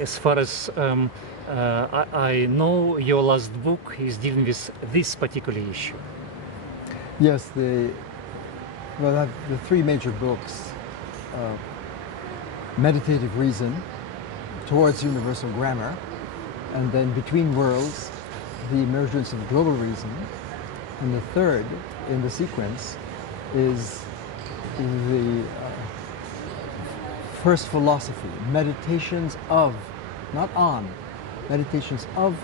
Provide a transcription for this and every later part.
As far as I know, your last book is dealing with this particular issue. Yes, the three major books, Meditative Reason, Towards Universal Grammar, and then Between Worlds, The Emergence of Global Reason, and the third in the sequence is the First Philosophy, Meditations of, not on, Meditations of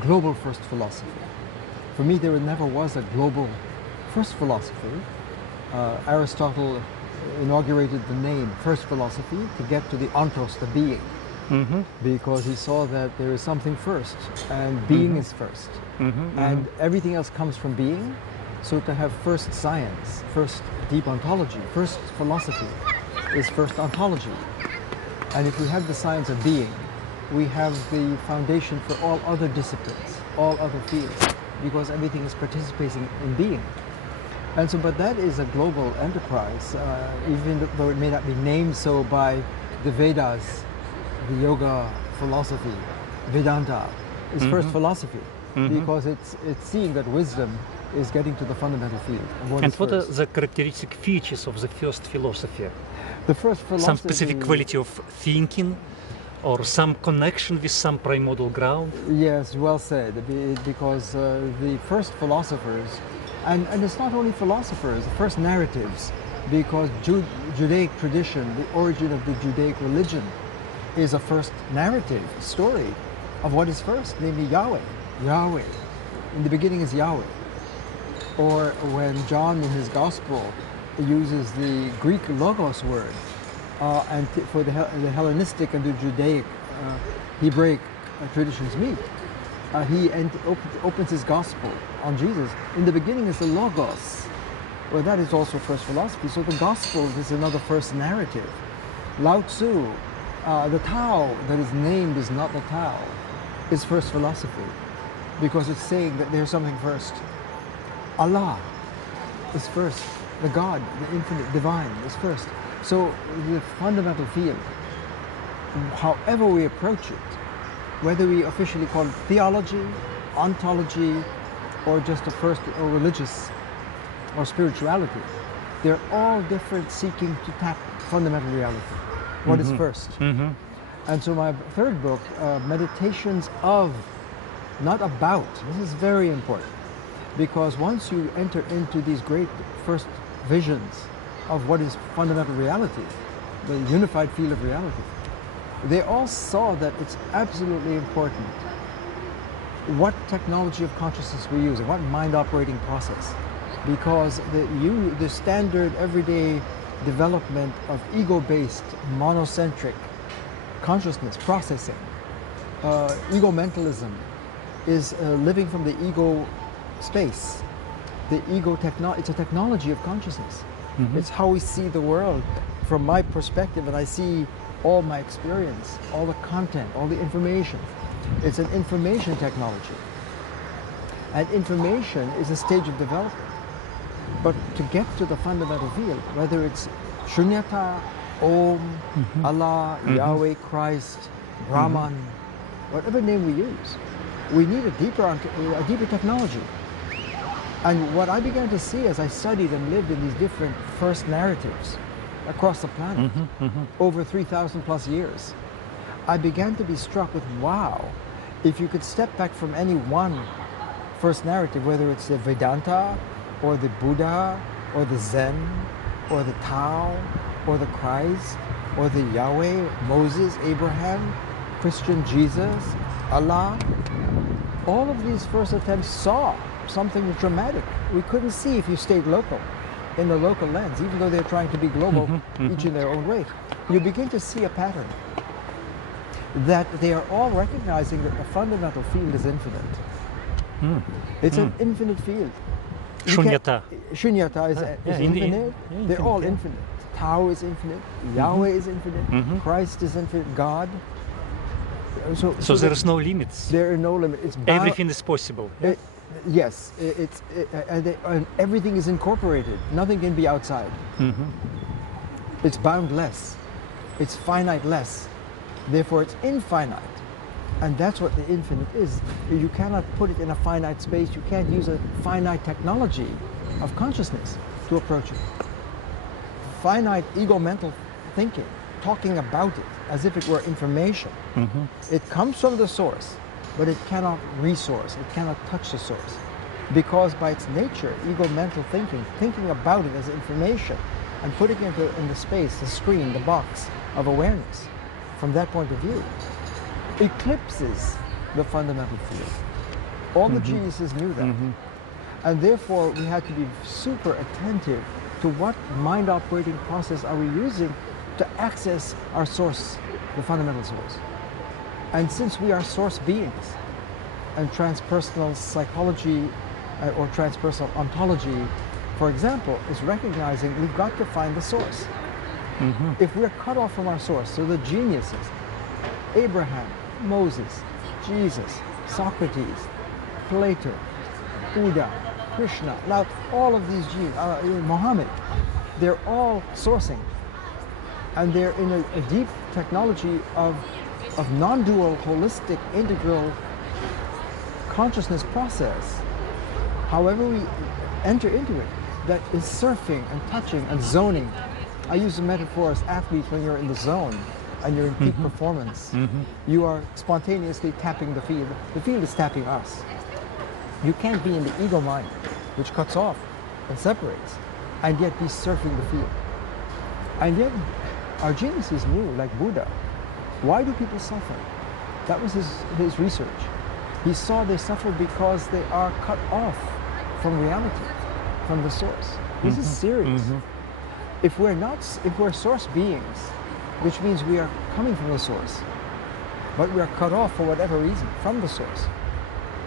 Global First Philosophy. For me, there never was a global first philosophy. Aristotle inaugurated the name First Philosophy to get to the ontos, the being, because he saw that there is something first, and being is first, and everything else comes from being. So to have first science, first deep ontology, first philosophy is first ontology. And if we have the science of being, we have the foundation for all other disciplines, all other fields, because everything is participating in being. And so, but that is a global enterprise, even though it may not be named so by the Vedas, the yoga philosophy, Vedanta is first philosophy, because it's seeing that wisdom is getting to the fundamental field. And what are the characteristic features of the first philosophy? The first philosophy... Some specific quality of thinking, or some connection with some primordial ground? Yes, well said, because the first philosophers, and it's not only philosophers, the first narratives, because Judaic tradition, the origin of the Judaic religion, is a first narrative, story of what is first, namely Yahweh. Yahweh. In the beginning is Yahweh. Or when John in his gospel uses the Greek logos word, and for the Hellenistic and the Judaic, Hebraic traditions meet, he opens his gospel on Jesus. In the beginning is the logos. Well, that is also first philosophy. So the gospel is another first narrative. Lao Tzu, the Tao that is named is not the Tao, is first philosophy, because it's saying that there's something first. Allah is first. The God, the infinite divine is first. So the fundamental field, however we approach it, whether we officially call it theology, ontology, or just a first or religious or spirituality, they're all different, seeking to tap fundamental reality. What is first? And so my third book, Meditations of, not about, this is very important, because once you enter into these great first visions of what is fundamental reality, the unified field of reality, they all saw that it's absolutely important what technology of consciousness we're using, what mind operating process, because the standard everyday development of ego-based, monocentric consciousness processing, ego-mentalism, is living from the ego space. The ego it's a technology of consciousness. It's how we see the world from my perspective, and I see all my experience, all the content, all the information. It's an information technology. And information is a stage of development. But to get to the fundamental field, whether it's Shunyata, Om, Allah, Yahweh, Christ, Brahman, whatever name we use, we need a deeper technology. And what I began to see as I studied and lived in these different first narratives across the planet, over 3,000 plus years, I began to be struck with, wow, if you could step back from any one first narrative, whether it's the Vedanta, or the Buddha, or the Zen, or the Tao, or the Christ, or the Yahweh, Moses, Abraham, Christian Jesus, Allah, all of these first attempts saw something dramatic. We couldn't see if you stayed local, in the local lens, even though they're trying to be global, each in their own way. You begin to see a pattern that they are all recognizing that the fundamental field is infinite. It's an infinite field. Shunyata. Shunyata is infinite. They're all infinite. Tao is infinite. Yahweh is infinite. Christ is infinite. God. So there is no limits. There are no limits. Everything is possible. Yes, and everything is incorporated. Nothing can be outside. It's boundless. It's finite-less. Therefore, it's infinite. And that's what the infinite is. You cannot put it in a finite space. You can't use a finite technology of consciousness to approach it. Finite ego-mental thinking, talking about it as if it were information. It comes from the source, but it cannot resource. It cannot touch the source. Because by its nature, ego-mental thinking about it as information and putting it in the space, the screen, the box of awareness, from that point of view, eclipses the fundamental field. All the geniuses knew that. And therefore, we had to be super attentive to what mind operating process are we using to access our source, the fundamental source. And since we are source beings, and transpersonal psychology or transpersonal ontology, for example, is recognizing we've got to find the source. If we're cut off from our source, so the geniuses, Abraham, Moses, Jesus, Socrates, Plato, Buddha, Krishna, now all of these geniuses, Muhammad, they're all sourcing. And they're in a deep technology of non-dual, holistic, integral consciousness process. However we enter into it, that is surfing and touching and zoning. I use the metaphor as athletes when you're in the zone and you're in peak performance. You are spontaneously tapping the field. The field is tapping us. You can't be in the ego mind, which cuts off and separates, and yet be surfing the field. And yet, our geniuses knew, like Buddha, why do people suffer? That was his research. He saw they suffer because they are cut off from reality, from the source. This is serious. If we're source beings, which means we are coming from the source, but we are cut off for whatever reason from the source,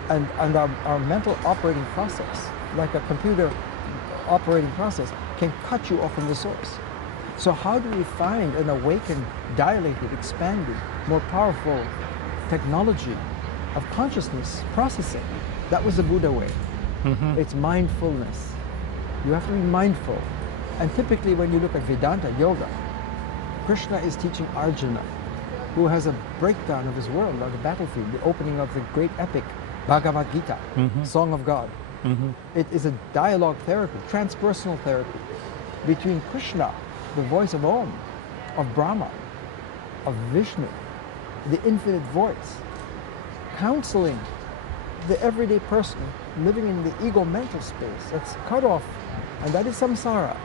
and our mental operating process, like a computer operating process, can cut you off from the source. So how do we find an awakened, dilated, expanded, more powerful technology of consciousness processing? That was the Buddha way. It's mindfulness. You have to be mindful. And typically when you look at Vedanta, yoga, Krishna is teaching Arjuna, who has a breakdown of his world on the battlefield, the opening of the great epic Bhagavad Gita, Song of God. It is a dialogue therapy, transpersonal therapy between Krishna, the voice of Om, of Brahma, of Vishnu, the infinite voice, counseling the everyday person living in the ego mental space that's cut off, and that is samsara.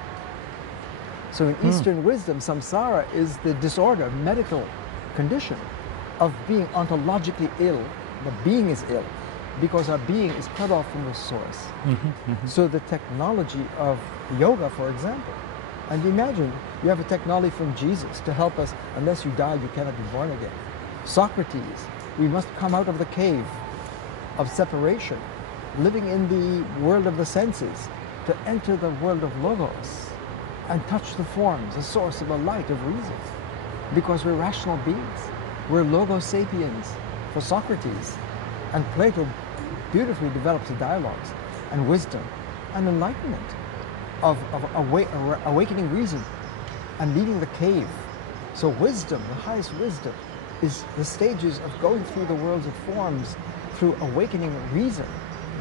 So in Eastern wisdom, samsara is the disorder, medical condition of being ontologically ill. The being is ill because our being is cut off from the source. So the technology of yoga, for example, and imagine you have a technology from Jesus to help us. Unless you die, you cannot be born again. Socrates, we must come out of the cave of separation, living in the world of the senses, to enter the world of logos and touch the forms, the source of the light of reason. Because we're rational beings. We're logos sapiens for Socrates. And Plato beautifully develops the dialogues and wisdom and enlightenment of awakening reason and leaving the cave. So wisdom, the highest wisdom, is the stages of going through the worlds of forms through awakening reason,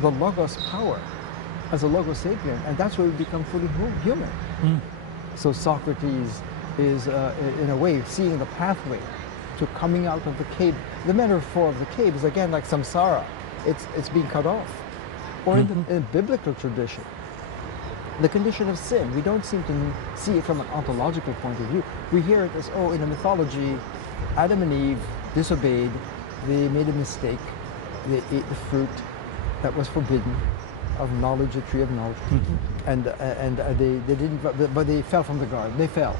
the logos power as a logos sapien, and that's where we become fully human. So Socrates is, in a way, seeing the pathway to coming out of the cave. The metaphor of the cave is again like samsara. It's being cut off. Or in the biblical tradition, the condition of sin. We don't seem to see it from an ontological point of view. We hear it as, oh, in the mythology, Adam and Eve disobeyed, they made a mistake, they ate the fruit that was forbidden of knowledge, the tree of knowledge, and they didn't, but they fell from the garden. They fell.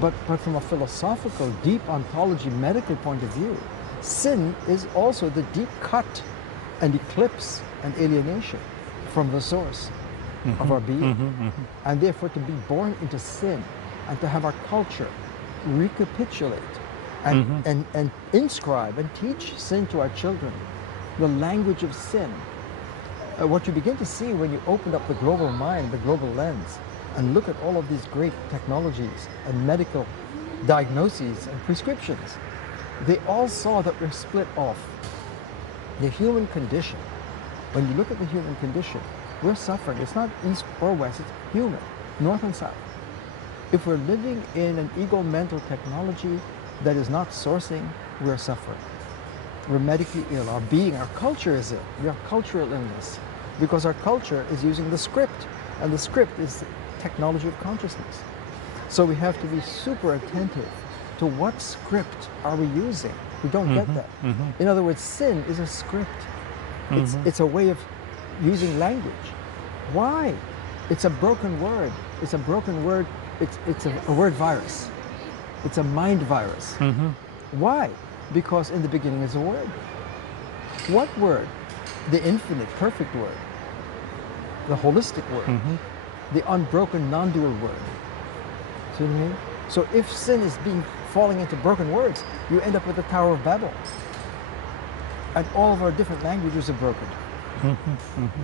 But from a philosophical, deep ontology, medical point of view, sin is also the deep cut and eclipse and alienation from the source of our being. And therefore to be born into sin and to have our culture recapitulate and inscribe and teach sin to our children, the language of sin. What you begin to see when you open up the global mind, the global lens, and look at all of these great technologies and medical diagnoses and prescriptions, they all saw that we're split off. The human condition, when you look at the human condition, we're suffering. It's not east or west, it's human, north and south. If we're living in an ego-mental technology that is not sourcing, we're suffering. We're medically ill. Our being, our culture is ill. We have cultural illness because our culture is using the script, and the script is the technology of consciousness. So we have to be super attentive to what script are we using. We don't get that. In other words, sin is a script. It's a way of using language. Why? It's a broken word. It's a broken word. It's a word virus. It's a mind virus. Why? Because in the beginning is a word. What word? The infinite, perfect word. The holistic word. The unbroken, non-dual word. See what I mean? So if sin is falling into broken words, you end up with the Tower of Babel. And all of our different languages are broken.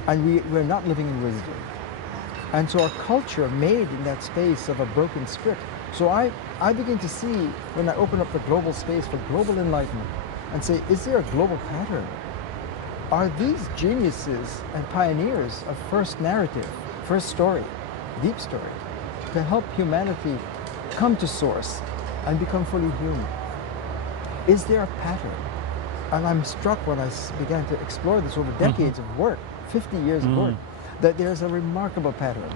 And we're not living in wisdom. And so our culture made in that space of a broken script. So I begin to see, when I open up the global space for global enlightenment, and say, is there a global pattern? Are these geniuses and pioneers of first narrative, first story, deep story, to help humanity come to source and become fully human? Is there a pattern? And I'm struck when I began to explore this over decades of work, 50 years of work, that there's a remarkable pattern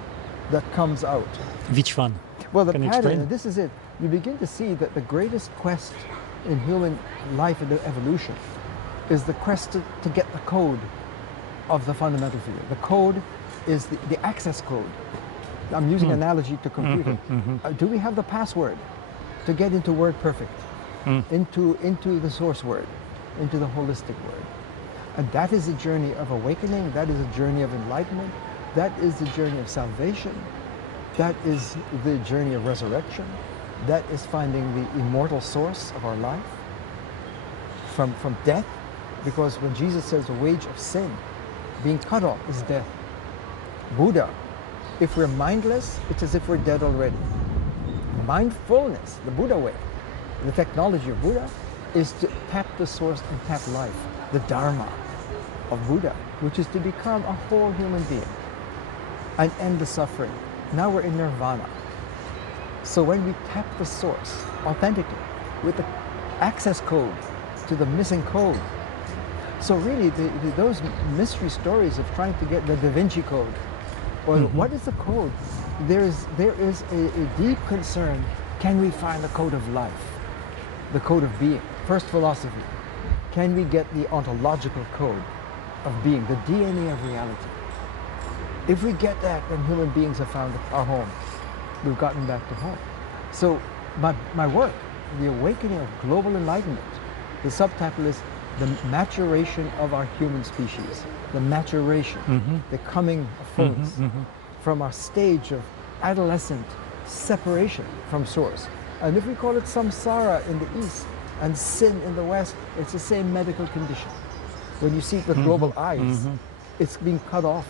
that comes out. Which one? Well, the Can you pattern, explain? and this is it, you begin to see that the greatest quest in human life and the evolution is the quest to get the code of the fundamental field. The code is the access code. I'm using analogy to computer. Do we have the password to get into word perfect, into the source word, into the holistic word? And that is a journey of awakening. That is a journey of enlightenment. That is the journey of salvation. That is the journey of resurrection. That is finding the immortal source of our life from death. Because when Jesus says the wage of sin, being cut off, is death. Buddha, if we're mindless, it's as if we're dead already. Mindfulness, the Buddha way, the technology of Buddha, is to tap the source and tap life, the Dharma of Buddha, which is to become a whole human being and end the suffering. Now we're in nirvana. So when we tap the source authentically with the access code to the missing code, so really those mystery stories of trying to get the Da Vinci Code, or what is the code? There is a deep concern, can we find the code of life, the code of being? First philosophy, can we get the ontological code of being, the DNA of reality? If we get that, then human beings have found our home. We've gotten back to home. So my work, the awakening of global enlightenment, the subtitle is the maturation of our human species, the maturation, the coming of fullness from our stage of adolescent separation from source. And if we call it samsara in the East and sin in the West, it's the same medical condition. When you see it with global eyes, it's being cut off.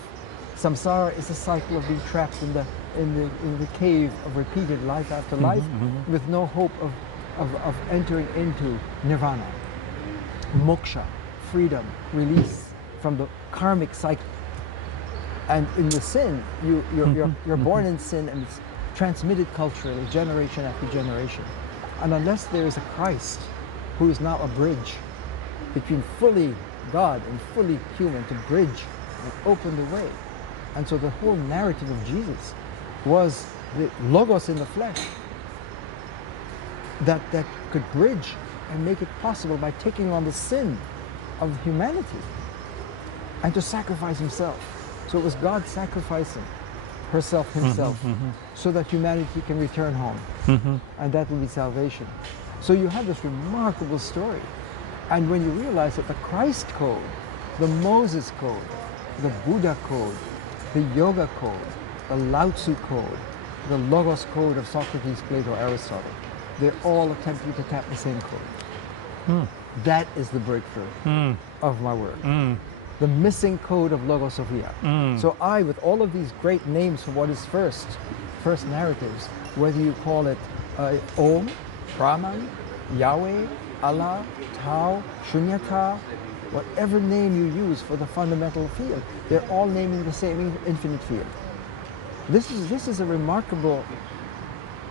Samsara is a cycle of being trapped in the cave of repeated life after life with no hope of entering into nirvana, moksha, freedom, release from the karmic cycle. And in the sin, you're born in sin, and it's transmitted culturally, generation after generation. And unless there is a Christ who is now a bridge between fully God and fully human, to bridge and open the way. And so the whole narrative of Jesus was the logos in the flesh that could bridge and make it possible by taking on the sin of humanity and to sacrifice himself. So it was God sacrificing himself, so that humanity can return home, and that will be salvation. So you have this remarkable story. And when you realize that the Christ code, the Moses code, the Buddha code, the Yoga code, the Lao Tzu code, the Logos code of Socrates, Plato, Aristotle, they're all attempting to tap the same code. That is the breakthrough of my work. The missing code of Logosophia. So I, with all of these great names for what is first narratives, whether you call it Om, Brahman, Yahweh, Allah, Tao, Shunyata, whatever name you use for the fundamental field, they're all naming the same infinite field. This is a remarkable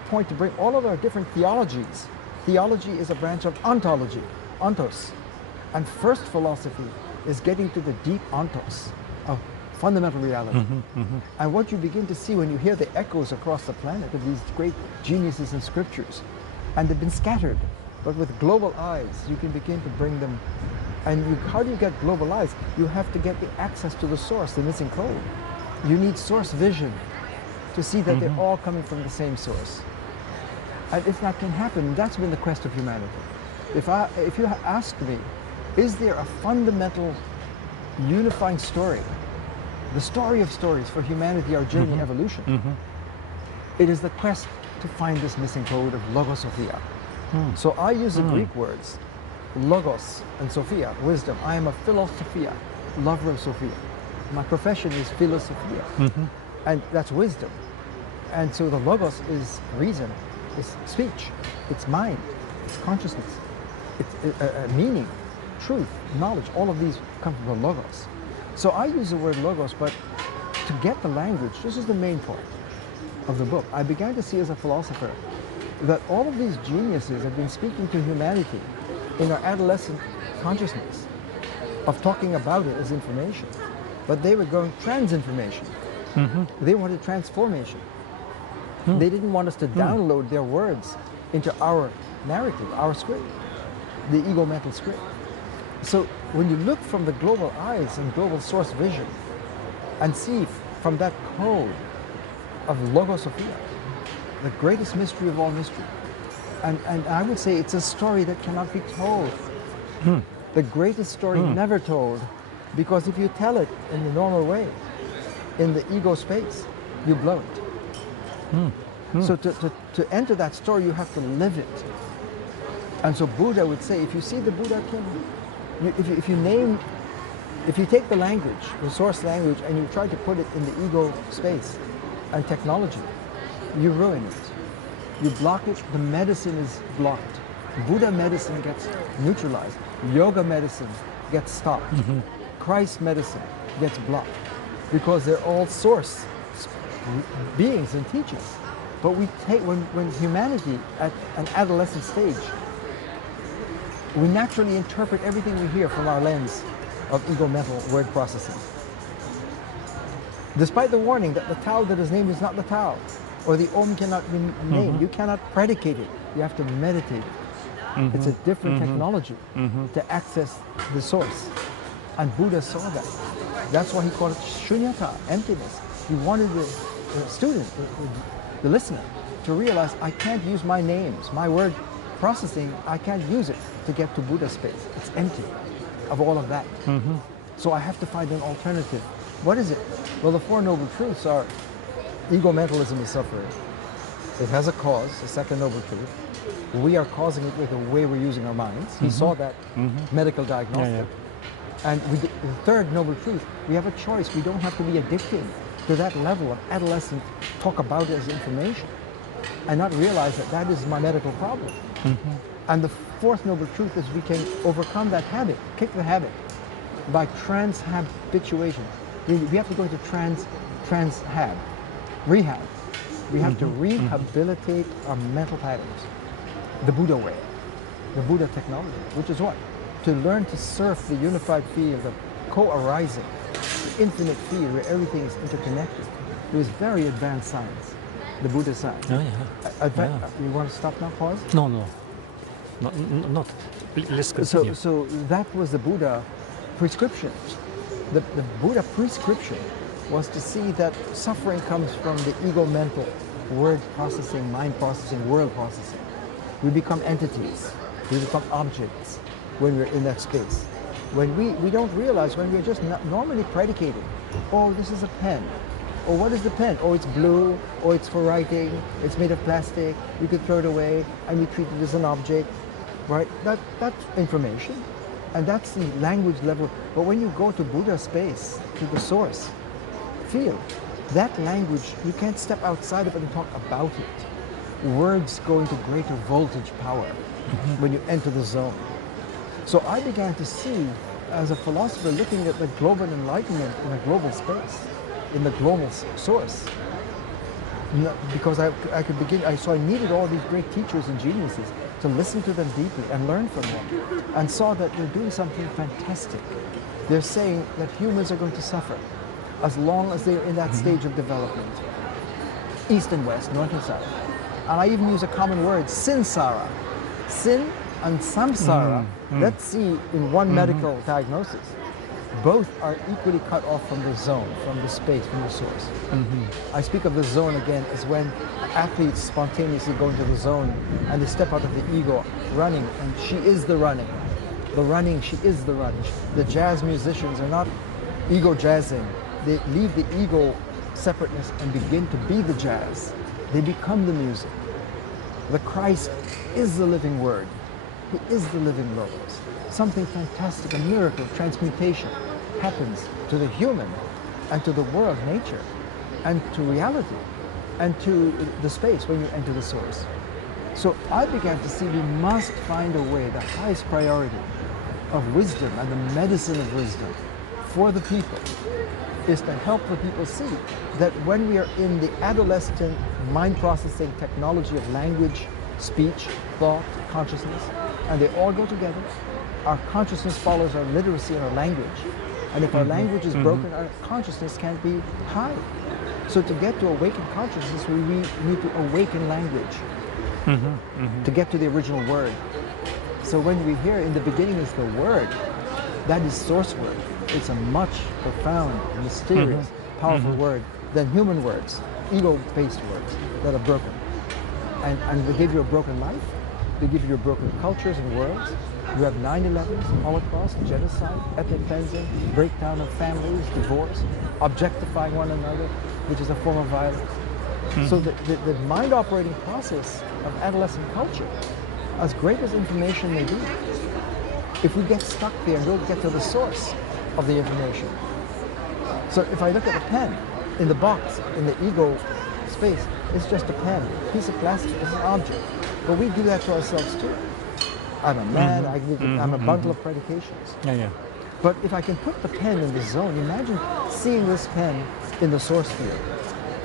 point to bring all of our different theologies. Theology is a branch of ontology, ontos. And first philosophy is getting to the deep ontos of fundamental reality. And what you begin to see when you hear the echoes across the planet of these great geniuses and scriptures, and they've been scattered, but with global eyes, you can begin to bring them. And how do you get global eyes? You have to get the access to the source, the missing code. You need source vision to see that they're all coming from the same source. And if that can happen, that's been the quest of humanity. If you ask me, is there a fundamental unifying story, the story of stories for humanity, our journey, evolution, it is the quest to find this missing code of Logosophia. So I use the Greek words, Logos and Sophia, wisdom. I am a philosophia, lover of Sophia. My profession is philosophia, and that's wisdom. And so the Logos is reason, it's speech, it's mind, it's consciousness, it's meaning, truth, knowledge. All of these come from the Logos. So I use the word Logos, but to get the language, this is the main point of the book. I began to see as a philosopher that all of these geniuses have been speaking to humanity in our adolescent consciousness of talking about it as information, but they were going trans-information. They wanted transformation. They didn't want us to download their words into our narrative, our script, the ego mental script. So when you look from the global eyes and global source vision and see from that code of Logosophia, the greatest mystery of all mystery, and I would say it's a story that cannot be told. The greatest story never told, because if you tell it in the normal way, in the ego space, you blow it. So to enter that story, you have to live it. And so Buddha would say, if you see the Buddha king, if you take the language, the source language, and you try to put it in the ego space and technology, you ruin it. You block it, the medicine is blocked. Buddha medicine gets neutralized. Yoga medicine gets stopped. Christ medicine gets blocked, because they're all source beings and teachings. But we take, when humanity at an adolescent stage, we naturally interpret everything we hear from our lens of ego mental word processing. Despite the warning that the Tao that is named is not the Tao, or the Om cannot be named, you cannot predicate it, you have to meditate it. It's a different technology to access the source. And Buddha saw that. That's why he called it shunyata, emptiness. He wanted the student, the listener, to realize, I can't use my names, my word processing, I can't use it to get to Buddha space. It's empty of all of that. So I have to find an alternative. What is it? Well, the Four Noble Truths are ego mentalism is suffering. It has a cause, a second noble truth. We are causing it with the way we're using our minds. He saw that medical diagnostic. And the third noble truth, we have a choice. We don't have to be addicted to that level of adolescent talk about it as information and not realize that that is my medical problem. And the fourth noble truth is we can overcome that habit, kick the habit, by trans-habituation. We have to go into trans-hab, rehab. We have to rehabilitate our mental patterns, the Buddha way, the Buddha technology, which is what? To learn to surf the unified field of co-arising, the infinite field where everything is interconnected. It was very advanced science, the Buddha science. You want to stop now, pause? No. Not. Let's continue. So that was the Buddha prescription. The Buddha prescription was to see that suffering comes from the ego mental, word processing, mind processing, world processing. We become entities, we become objects when we're in that space. When we don't realize, when we're just normally predicating, oh, this is a pen. Oh, what is the pen? Oh, it's blue, oh, it's for writing, it's made of plastic, we could throw it away, and we treat it as an object, right? That's information, and that's the language level. But when you go to Buddha space, to the source field, that language, you can't step outside of it and talk about it. Words go into greater voltage power. when you enter the zone. So I began to see, as a philosopher, looking at the global enlightenment in a global space, in the global source. Because I could begin, so I needed all these great teachers and geniuses to listen to them deeply and learn from them, and saw that they're doing something fantastic. They're saying that humans are going to suffer as long as they're in that stage of development. East and west, north and south. And I even use a common word, sinsara. Sin and samsara, let's see in one medical diagnosis, both are equally cut off from the zone, from the space, from the source. I speak of the zone again as when athletes spontaneously go into the zone and they step out of the ego, running, and she is the running. The running, she is the running. The jazz musicians are not ego jazzing. They leave the ego separateness and begin to be the jazz. They become the music. The Christ is the living word. He is the living logos. Something fantastic, a miracle of transmutation happens to the human and to the world, nature, and to reality, and to the space when you enter the source. So I began to see we must find a way, the highest priority of wisdom and the medicine of wisdom for the people is to help the people see that when we are in the adolescent mind processing technology of language, speech, thought, consciousness, and they all go together, our consciousness follows our literacy and our language. And if our language is broken, our consciousness can't be high. So to get to awaken consciousness, we need to awaken language to get to the original word. So when we hear in the beginning is the word, that is source word. It's a much profound, mysterious, powerful word than human words, ego-based words that are broken. And they give you a broken life, they give you broken cultures and worlds. You have 9/11s, Holocaust, genocide, ethnic cleansing, breakdown of families, divorce, objectifying one another, which is a form of violence. So the mind operating process of adolescent culture, as great as information may be, if we get stuck there and don't get to the source of the information. So if I look at a pen in the box, in the ego space, it's just a pen, piece of plastic, it's an object. But we do that to ourselves too. I'm a man, I'm a bundle of predications. But if I can put the pen in the zone, imagine seeing this pen in the source field,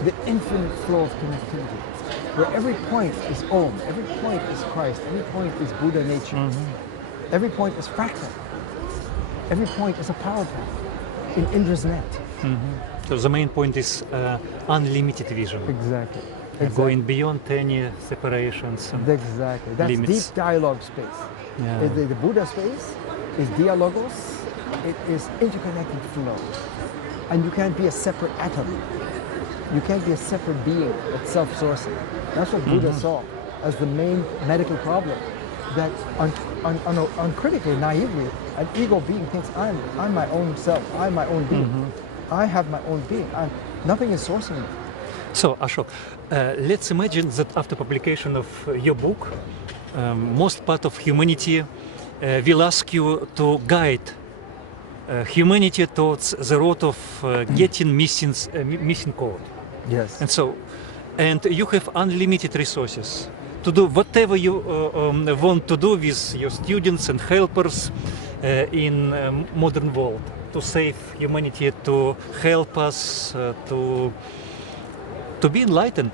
the infinite flow of connectivity, where every point is Om, every point is Christ, every point is Buddha nature, every point is fractal, every point is a power path in Indra's net. So the main point is unlimited vision. Exactly. Going beyond any separations and exactly. That's limits. Deep dialogue space. The Buddha space is dialogos. It is interconnected flow. And you can't be a separate atom. You can't be a separate being that's self-sourcing. That's what Buddha saw as the main medical problem. That uncritically, naively, an ego being thinks I'm my own self, I'm my own being. I have my own being. Nothing is sourcing me. So, Ashok, let's imagine that after publication of your book, most part of humanity will ask you to guide humanity towards the road of getting missing code. Yes. And you have unlimited resources to do whatever you want to do with your students and helpers in modern world, to save humanity, to help us to be enlightened.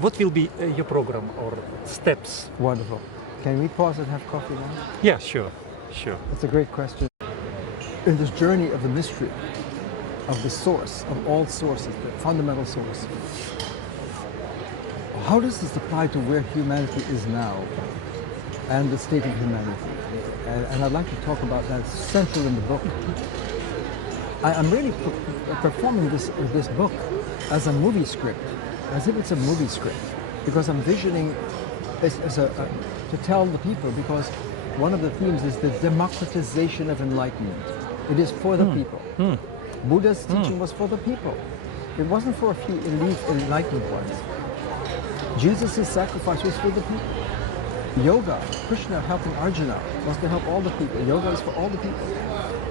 What will be your program or steps? Wonderful. Can we pause and have coffee now? Yeah, sure. That's a great question. In this journey of the mystery, of the source, of all sources, the fundamental source, how does this apply to where humanity is now and the state of humanity? And I'd like to talk about that. It's central in the book. I'm really performing this book as a movie script, as if it's a movie script, because I'm visioning to tell the people, because one of the themes is the democratization of enlightenment. It is for the people. Buddha's teaching was for the people. It wasn't for a few elite enlightened ones. Jesus' sacrifice was for the people. Yoga, Krishna helping Arjuna, was to help all the people. Yoga is for all the people.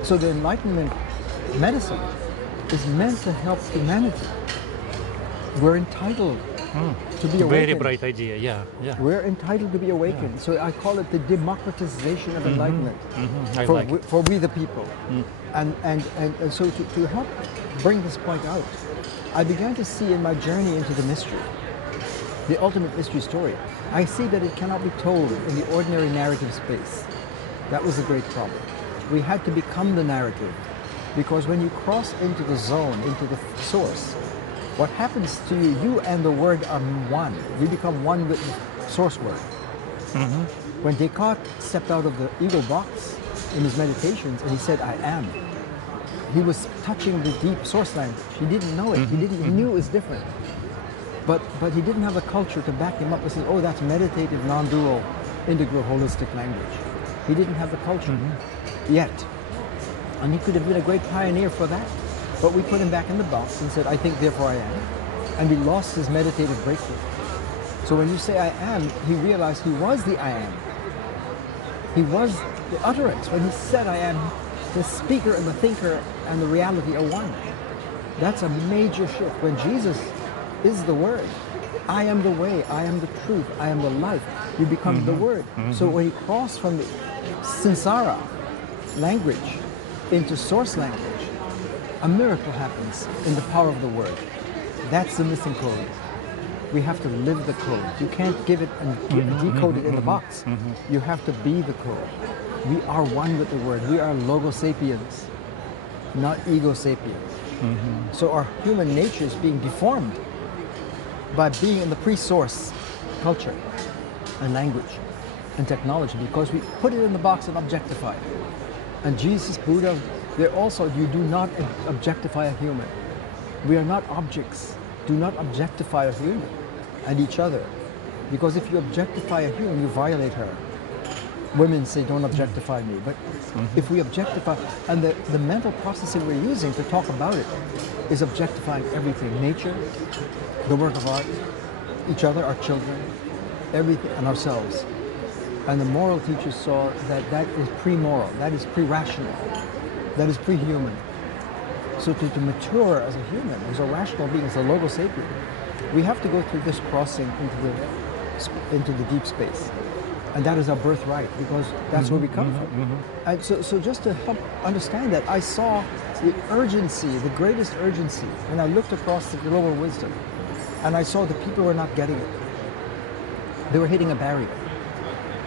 So the enlightenment medicine is meant to help humanity. We're entitled to be awakened. Very bright idea, yeah, yeah. We're entitled to be awakened. So I call it the democratization of enlightenment I like it. for we the people. And so to help bring this point out, I began to see in my journey into the mystery, the ultimate mystery story, I see that it cannot be told in the ordinary narrative space. That was the great problem. We had to become the narrative, because when you cross into the zone, into the source, what happens to you, you and the word are one. You become one with the source word. When Descartes stepped out of the ego box in his meditations and he said, I am, he was touching the deep source language. He didn't know it. He knew it was different. But he didn't have a culture to back him up and say, oh, that's meditative, non-dual, integral, holistic language. He didn't have the culture yet. And he could have been a great pioneer for that. But we put him back in the box and said, I think, therefore I am. And he lost his meditative breakthrough. So when you say I am, he realized he was the I am. He was the utterance. When he said I am, the speaker and the thinker and the reality are one. That's a major shift. When Jesus is the word, I am the way, I am the truth, I am the life, you become the word. So when he crossed from the samsara language into source language, a miracle happens in the power of the word. That's the missing code. We have to live the code. You can't give it and decode it in the box. You have to be the code. We are one with the word. We are logo sapiens, not ego sapiens. So our human nature is being deformed by being in the pre-source culture and language and technology, because we put it in the box and objectify it. And Jesus, Buddha, they're also, you do not objectify a human. We are not objects. Do not objectify a human and each other. Because if you objectify a human, you violate her. Women say, don't objectify me. But if we objectify, and the mental processing we're using to talk about it is objectifying everything. Nature, the work of art, each other, our children, everything, and ourselves. And the moral teachers saw that that is pre-moral, that is pre-rational, that is pre-human. So to mature as a human, as a rational being, as a logo sapien, we have to go through this crossing into the deep space. And that is our birthright, because that's where we come from. And so just to help understand that, I saw the urgency, the greatest urgency, when I looked across the global wisdom, and I saw the people were not getting it. They were hitting a barrier.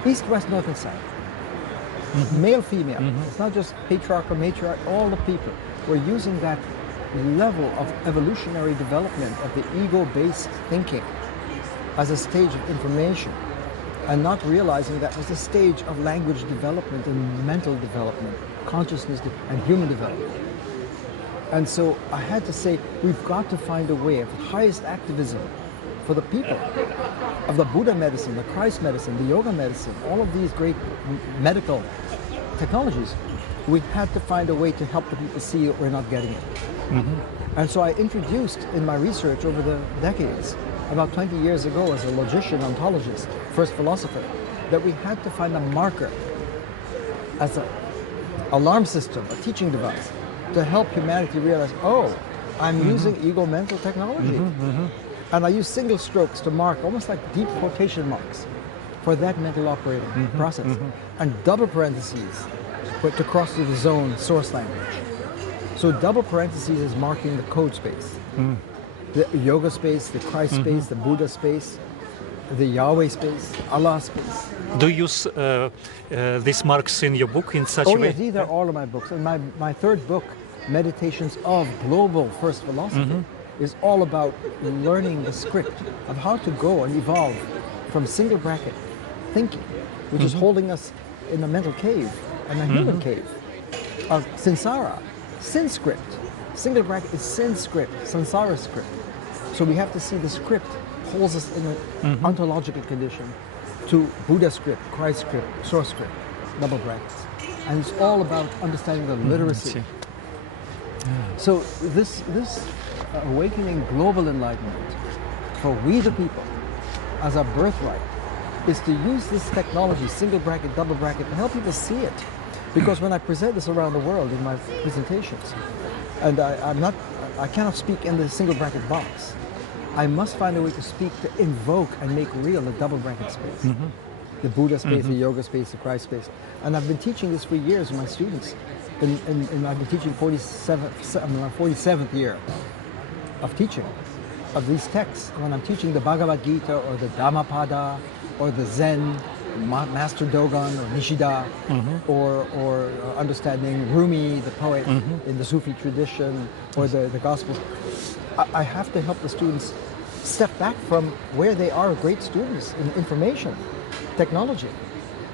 East, west, north, and south. Male, female. It's not just patriarch or matriarch, all the people were using that level of evolutionary development of the ego-based thinking as a stage of information, and not realizing that was a stage of language development and mental development, consciousness and human development. And so I had to say, we've got to find a way of highest activism for the people, of the Buddha medicine, the Christ medicine, the yoga medicine, all of these great medical technologies. We had to find a way to help the people see that we're not getting it. And so I introduced in my research over the decades, about 20 years ago as a logician, ontologist, first philosopher, that we had to find a marker as an alarm system, a teaching device, to help humanity realize, oh, I'm using ego mental technology. And I use single strokes to mark, almost like deep quotation marks, for that mental operating process. And double parentheses to cross to the zone source language. So double parentheses is marking the code space. The yoga space, the Christ space, the Buddha space, the Yahweh space, Allah space. Do you use these marks in your book in such a way? Oh yes, these are all of my books. And my third book, Meditations of Global First Philosophy, is all about learning the script of how to go and evolve from single bracket thinking, which is holding us in a mental cave and a human cave, of samsara, sin script. Single bracket is sin script, samsara script. So we have to see the script holds us in an ontological condition to Buddha script, Christ script, source script, double brackets. And it's all about understanding the literacy. So this awakening global enlightenment for we the people as a birthright is to use this technology, single bracket, double bracket, to help people see it. Because when I present this around the world in my presentations, and I cannot speak in the single bracket box, I must find a way to speak, to invoke and make real the double bracket space. The Buddha space, the yoga space, the Christ space. And I've been teaching this for years with my students. And I've been teaching my 47th year of teaching of these texts. When I'm teaching the Bhagavad Gita or the Dhammapada or the Zen, Master Dogon or Nishida, or understanding Rumi, the poet in the Sufi tradition, or the Gospels, I have to help the students step back from where they are great students in information, technology,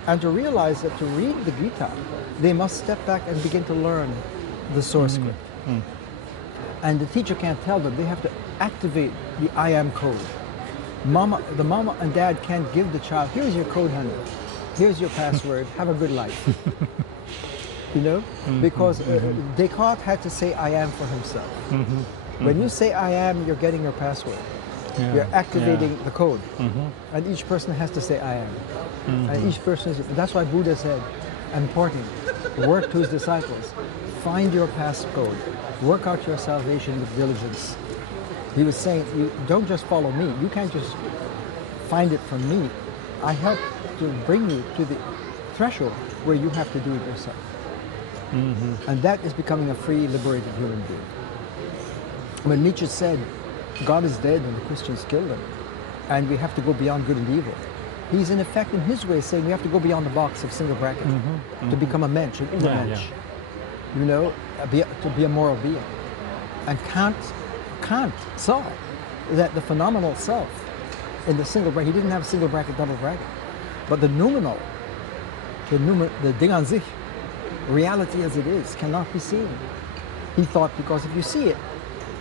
and to realize that to read the Gita, they must step back and begin to learn the source script. And the teacher can't tell them. They have to activate the I am code. The mama and dad can't give the child, here's your code, honey. Here's your password. Have a good life. You know? Because Descartes had to say I am for himself. When you say I am, you're getting your password. You're activating the code. And each person has to say I am. And each person is, that's why Buddha said, important, work to his disciples. Find your passcode. Work out your salvation with diligence. He was saying, you don't just follow me. You can't just find it from me. I help to bring you to the threshold where you have to do it yourself. And that is becoming a free, liberated human being. When Nietzsche said, God is dead and the Christians killed him, and we have to go beyond good and evil, he's in effect, in his way, saying we have to go beyond the box of single bracket to become a mensch, an übermensch. You know, to be a moral being. And Kant saw that the phenomenal self in the single bracket, he didn't have single bracket, double bracket, but the noumenal, the Ding an sich, reality as it is, cannot be seen. He thought because if you see it,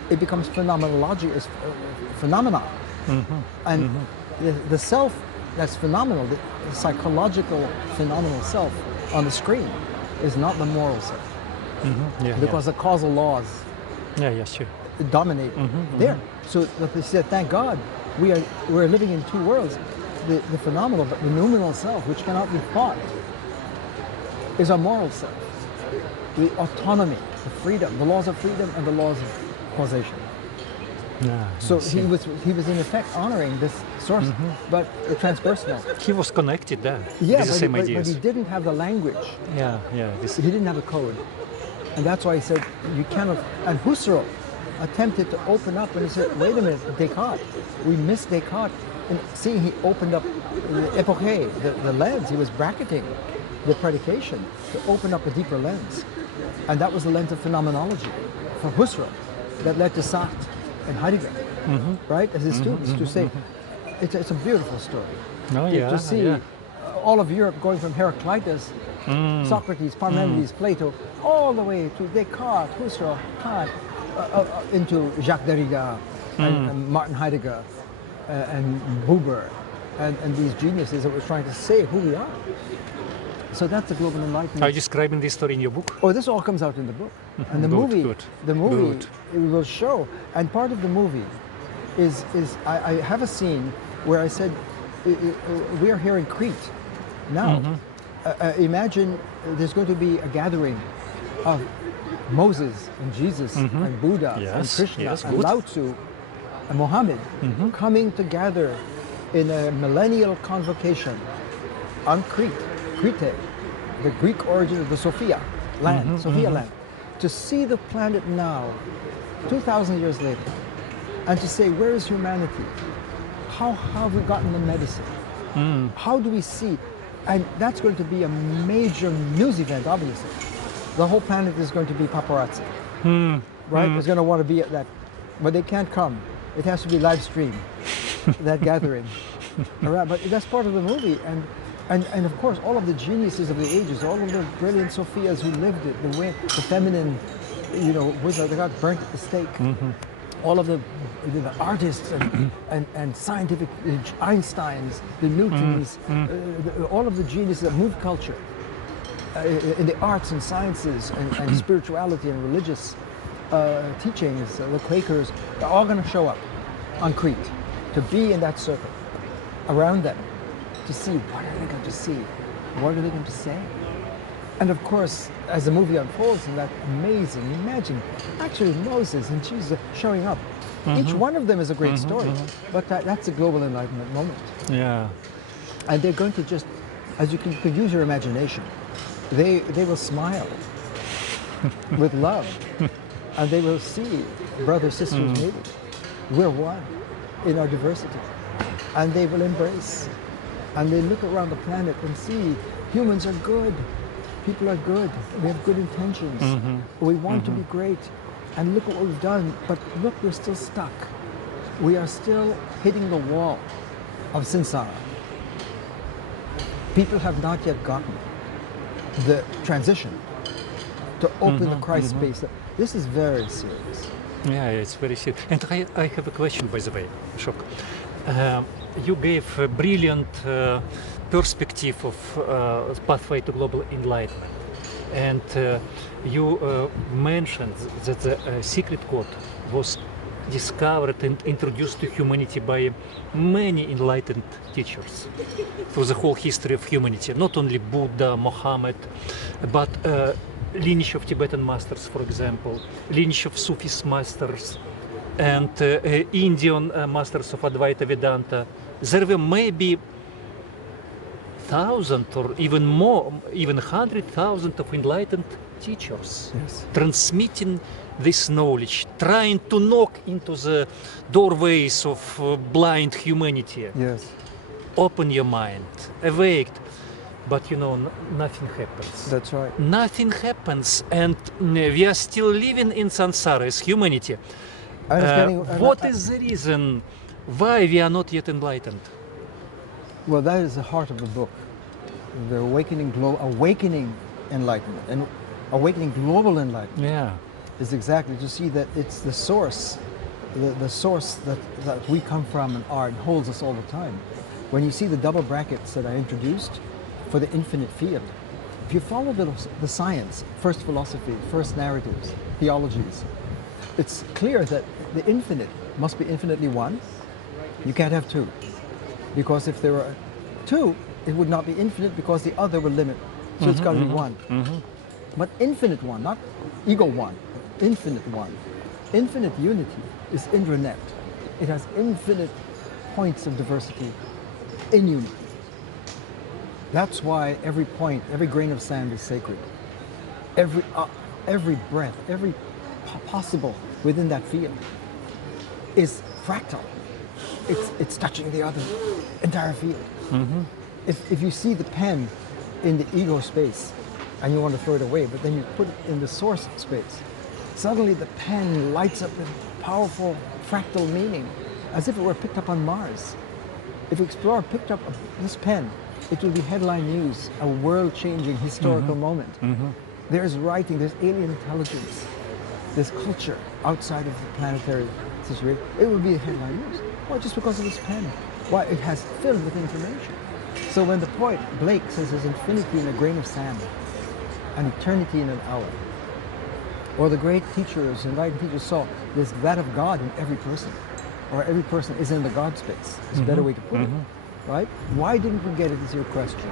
it becomes phenomenology, phenomena. And the self that's phenomenal, the psychological phenomenal self on the screen is not the moral self. Because the causal laws dominate there. So they said, thank God, we're living in two worlds. The phenomenal, but the noumenal self, which cannot be thought, is a moral self. The autonomy, the freedom, the laws of freedom and the laws of causation. So he was in effect honoring this source, but the transpersonal. He was connected there. Yeah, with the same but ideas. he didn't have the language. This, He didn't have a code. And that's why he said, you cannot, and Husserl attempted to open up, and he said, wait a minute, Descartes, we missed Descartes. And see, he opened up the epoche, the lens, he was bracketing the predication to open up a deeper lens. And that was the lens of phenomenology for Husserl that led to Saith and Heidegger, right, as his students, to say, it's a beautiful story. To see all of Europe going from Heraclitus, Socrates, Parmenides, Plato, all the way to Descartes, Husserl, Kant, into Jacques Derrida, and Martin Heidegger, and Buber, and these geniuses that were trying to say who we are. So that's the Global Enlightenment. Are you describing this story in your book? Oh, this all comes out in the book. And the movie, it will show. And part of the movie is I have a scene where I said, we are here in Crete now. Imagine there's going to be a gathering of Moses and Jesus and Buddha and Krishna and Lao Tzu and Mohammed coming together in a millennial convocation on Crete, the Greek origin of the Sophia land, land, to see the planet now, 2,000 years later, and to say, where is humanity? How have we gotten the medicine? How do we see? And that's going to be a major news event, obviously. The whole planet is going to be paparazzi, right? It's going to want to be at that, but they can't come. It has to be live streamed, that gathering. All right, but that's part of the movie. And of course, all of the geniuses of the ages, all of the brilliant Sophias who lived it, the feminine, wizard, they got burnt at the stake. All of the artists and scientific Einsteins, the Newtons, all of the geniuses that moved culture in the arts and sciences and spirituality and religious teachings, the Quakers, they're all going to show up on Crete to be in that circle around them, to see what are they going to see, what are they going to say. And of course, as the movie unfolds, and that amazing, imagine, actually Moses and Jesus showing up. Each one of them is a great story, but that's a global enlightenment moment. Yeah. And they're going to just, as you could use your imagination, they will smile with love, and they will see brothers, sisters, neighbors. We're one in our diversity, and they will embrace. And they look around the planet and see humans are good. People are good. We have good intentions. We want to be great. And look what we've done. But look, we're still stuck. We are still hitting the wall of samsara. People have not yet gotten the transition to open the Christ space. This is very serious. Yeah, it's very serious. And I have a question, by the way, Ashok. You gave a brilliant perspective of pathway to global enlightenment. And you mentioned that the secret code was discovered and introduced to humanity by many enlightened teachers through the whole history of humanity. Not only Buddha, Mohammed, but lineage of Tibetan masters, for example, lineage of Sufis masters, and Indian masters of Advaita Vedanta. There were maybe 1,000 or even more, even 100,000 of enlightened teachers transmitting this knowledge, trying to knock into the doorways of blind humanity. Yes. Open your mind, awake. But you know, nothing happens. That's right. Nothing happens, and we are still living in samsara as humanity. What is the reason why we are not yet enlightened? Well, that is the heart of the book. The awakening enlightenment, and awakening global enlightenment. Yeah. Is exactly to see that it's the source, the source that we come from and are and holds us all the time. When you see the double brackets that I introduced for the infinite field, if you follow the science, first philosophy, first narratives, theologies, it's clear that the infinite must be infinitely one. You can't have two. Because if there were two, it would not be infinite because the other will limit. So it's got to be one. But infinite one, not ego one, infinite one. Infinite unity is intranet. It has infinite points of diversity in unity. That's why every point, every grain of sand is sacred. Every breath, every possible within that field is fractal. It's touching the other entire field. If you see the pen in the ego space and you want to throw it away, but then you put it in the source space, suddenly the pen lights up with powerful fractal meaning, as if it were picked up on Mars. If Explorer picked up this pen, it will be headline news, a world-changing historical moment. There's writing, there's alien intelligence, there's culture outside of the planetary situation. It will be a headline news. Why? Just because of this pen. Why? It has filled with information. So when the poet Blake says there's infinity in a grain of sand, and eternity in an hour, or the great teachers, enlightened teachers saw there's that of God in every person, or every person is in the God space. It's a better way to put it, right? Why didn't we get it is your question.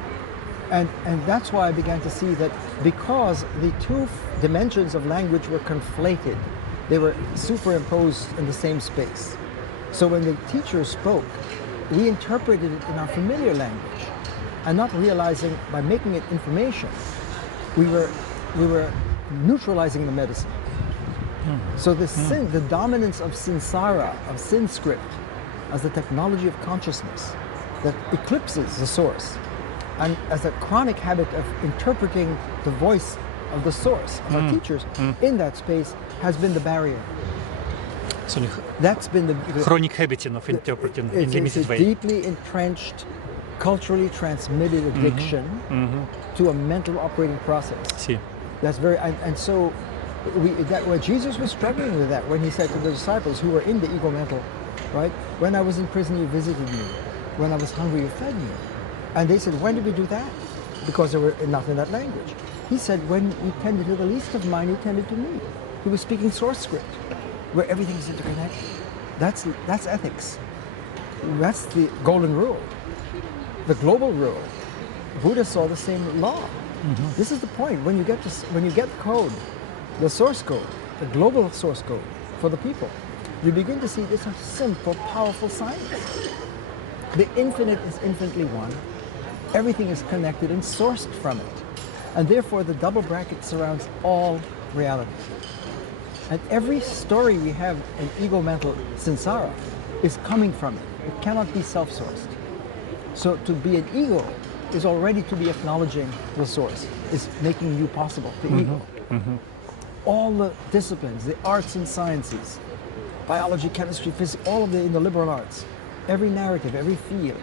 And that's why I began to see that because the two dimensions of language were conflated, they were superimposed in the same space. So when the teacher spoke, we interpreted it in our familiar language, and not realizing by making it information, we were neutralizing the medicine. So the sin, the dominance of samsara, of sin script, as the technology of consciousness that eclipses the source, and as a chronic habit of interpreting the voice of the source, of our teachers, in that space, has been the barrier. So that's been the chronic habit of interpreting in limited it's a way. deeply entrenched, culturally transmitted addiction to a mental operating process. See. That's very, and so where Jesus was struggling with that when he said to the disciples who were in the ego mental, right? When I was in prison, you visited me. When I was hungry, you fed me. And they said, when did we do that? Because there were enough in that language. He said, when you tended to the least of mine, you tended to me. He was speaking source script, where everything is interconnected. That's ethics. That's the golden rule. The global rule. Buddha saw the same law. This is the point. When you get code, the source code, the global source code for the people, you begin to see this is simple, powerful science. The infinite is infinitely one. Everything is connected and sourced from it. And therefore the double bracket surrounds all reality. And every story we have in ego mental samsara is coming from it. It cannot be self-sourced. So to be an ego is already to be acknowledging the source, is making you possible, the ego. All the disciplines, the arts and sciences, biology, chemistry, physics, all of in the liberal arts, every narrative, every field,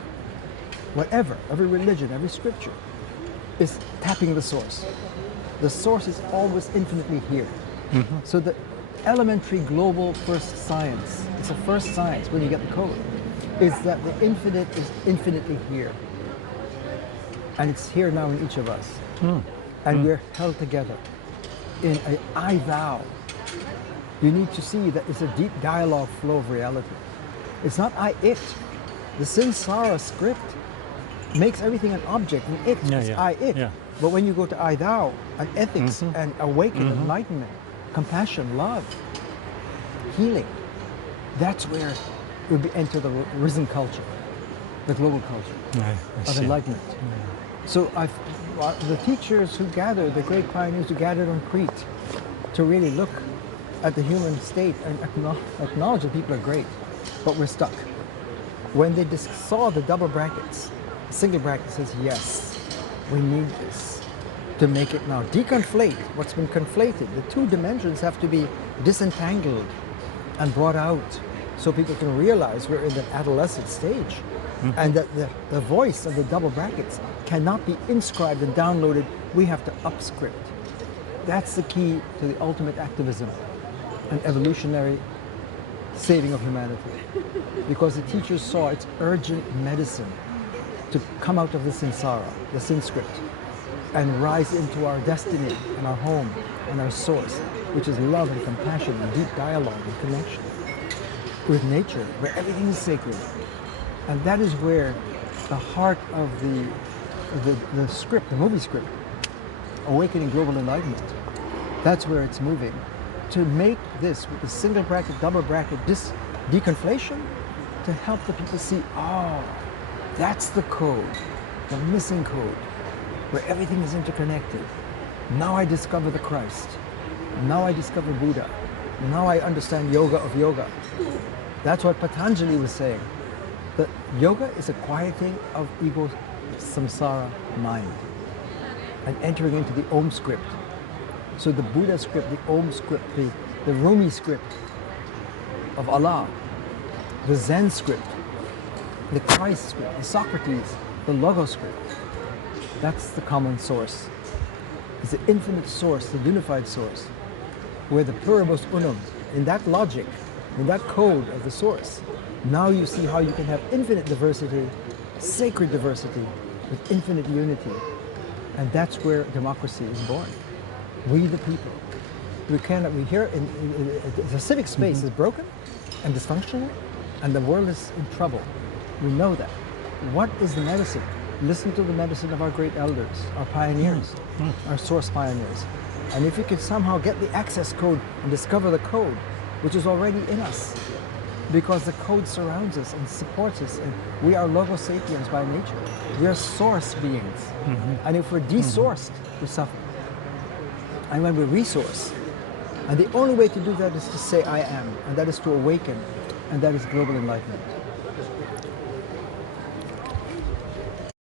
whatever, every religion, every scripture, is tapping the source. The source is always infinitely here. So the elementary global first science, it's a first science when you get the code, is that the infinite is infinitely here. And it's here now in each of us. And we're held together in an I thou. You need to see that it's a deep dialogue flow of reality. It's not I it. The samsara script makes everything an object, and it is I it. But when you go to I thou, and ethics, and awaken, enlightenment, compassion, love, healing, that's where we enter the risen culture, the global culture of enlightenment. So the teachers who gathered, the great pioneers who gathered on Crete to really look at the human state and acknowledge that people are great, but we're stuck. When they saw the double brackets, the single bracket says, yes, we need this to make it now. Deconflate what's been conflated. The two dimensions have to be disentangled and brought out so people can realize we're in the adolescent stage and that the voice of the double brackets cannot be inscribed and downloaded. We have to upscript. That's the key to the ultimate activism and evolutionary saving of humanity. Because the teachers saw it's urgent medicine to come out of the samsara, the sin script, and rise into our destiny and our home and our source, which is love and compassion and deep dialogue and connection with nature, where everything is sacred. And that is where the heart of the script, the movie script, Awakening Global Enlightenment, that's where it's moving. To make this with the single bracket, double bracket, this deconflation, to help the people see, oh, that's the code, the missing code, where everything is interconnected. Now I discover the Christ. Now I discover Buddha. Now I understand yoga of yoga. That's what Patanjali was saying. That yoga is a quieting of ego samsara mind and entering into the Om script. So the Buddha script, the Om script, the Rumi script of Allah, the Zen script, the Christ script, the Socrates, the Logos script. That's the common source. It's the infinite source, the unified source, where the pluribus unum, in that logic, in that code of the source, now you see how you can have infinite diversity, sacred diversity, with infinite unity. And that's where democracy is born. We the people. We hear the civic space is broken and dysfunctional, and the world is in trouble. We know that. What is the medicine? Listen to the medicine of our great elders, our pioneers, our source pioneers. And if we can somehow get the access code and discover the code, which is already in us, because the code surrounds us and supports us, and we are logo sapiens by nature. We are source beings. And if we're desourced, we suffer. And when we resource, and the only way to do that is to say I am, and that is to awaken, and that is global enlightenment.